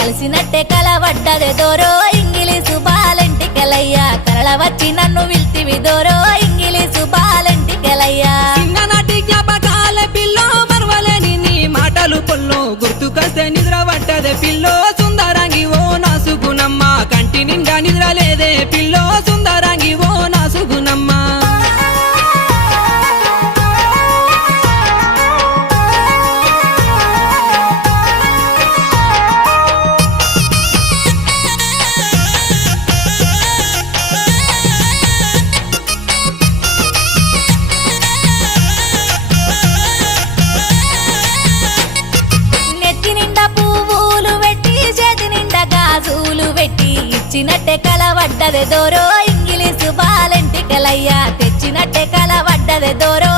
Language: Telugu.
కలిసినట్టే కలవడ్డదే దోరో ఇంగిలీసు బాలెంటికెలయ్యా కరళ వచ్చి నన్ను విల్తివి దోరో ఇంగిలీసు బాలెంటికెలయ్యా చిన్ననాటి జ్ఞాపకాల పిల్లో మరవలేని నీ మాటలు పొల్లో గుర్తుకొస్తే నిద్ర పట్టదే పిల్లో సుందరంగి ఓ నాసుగునమ్మ కంటి నిండా నిద్ర లేదే పిల్లో సుందరంగి ఓ నాసుగునమ్మ నెత్తి నిండా పువ్వులు పెట్టి చేతి నిండా గాజులు పెట్టి ఇచ్చినట్టే కలవడ్డదే దోరో ఇంగిలీసు బాలెంటికెలయ్యా తెచ్చినట్టే కలవడ్డదే దోరో